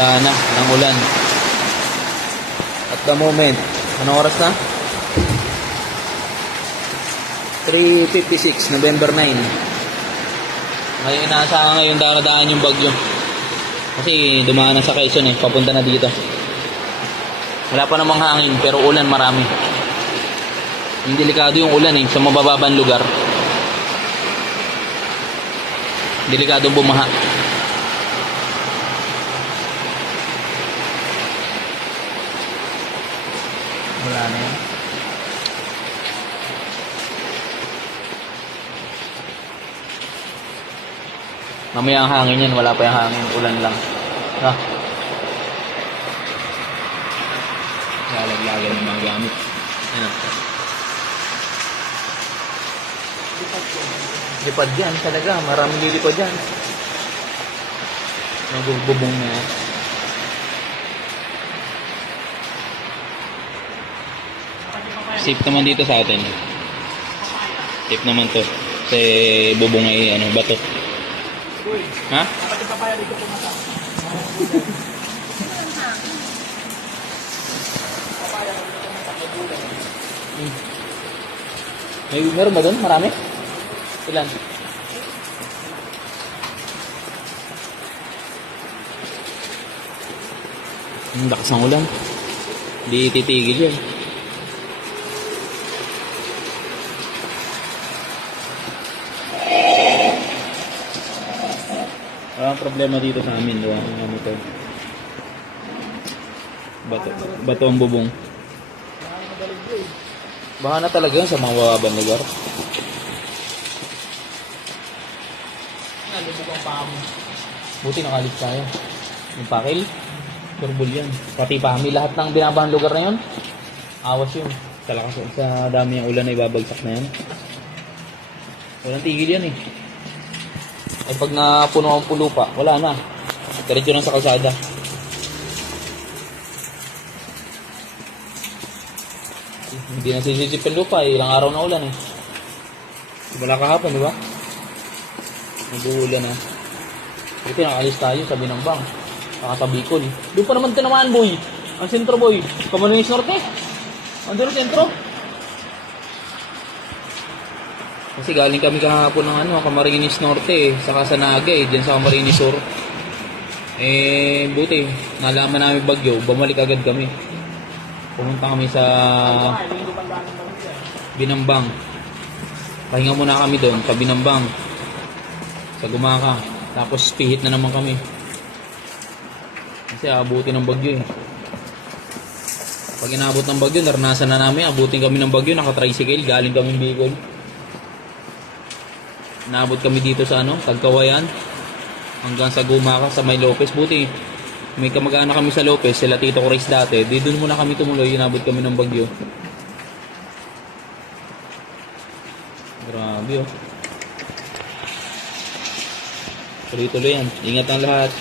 wala na ng ulan. At the moment, anong oras na? 3:56, November 9. Ngayon, inaasahan ngayon daradaan yung bagyo. Kasi dumaan na sa Quezon papunta na dito. Wala pa namang hangin, pero ulan marami. Yung delikado yung ulan sa mabababang lugar. Delikadong bumaha. Wala na yan. Mamaya ang hangin yan, wala pa yung hangin, ulan lang. Ha? Lalaglagan ng mga gamit. Ano? Lipad yan talaga, maraming lilipad yan. Nagbubong na yan. Safe naman dito sa atin. Safe naman to. Kasi bubong ay bato. Ha? Meron ba doon? Marami? Ilan? Ang lakas ng ulan. Hindi titigil yan. Walang problema dito sa amin. Ito. Bato ang bubong. Baka na talaga sa mga mababang lugar. Nalubog ang paa mo. Buti nakalit tayo. Yung pakil, turbul yan. Pati pami, lahat ng binabahang lugar na yun, awas yun. Sa dami ng ulan na ibabagsak na yan. Walang tigil yan Ay pag napuno ang pulo pa, wala na. Diretso lang sa kalsada. Hindi na sisisip ang lupa ilang araw na ulan Wala kahapon, di ba? Nag-uulan Buti nakalis tayo sa Binambang. Sa Bicol. Doon pa naman tinamaan, boy. Ang sentro, boy. Camarines Norte. Andun ang sentro. Kasi galing kami kahapon ng Camarines Norte saka sa Naga dyan sa Camarines Sur. Buti. Nalaman namin bagyo. Bumalik agad kami. Pumunta kami sa Binambang. Pahinga muna kami doon sa Binambang. Sa Gumaka. Tapos pihit na naman kami. Kasi abutin ng bagyo Pag inabot ng bagyo, naranasan na namin. Abutin kami ng bagyo, naka-tricycle. Galing kami Bicol. Naabot kami dito sa Tagkawayan. Hanggang sa Gumaka, sa May Lopez. Buti, may kamag-anak kami sa Lopez. Sila Tito Chris dati. Di doon muna kami tumuloy. Inabot kami ng bagyo. Grabe Tuloy-tuloy yan. Ingat ang lahat.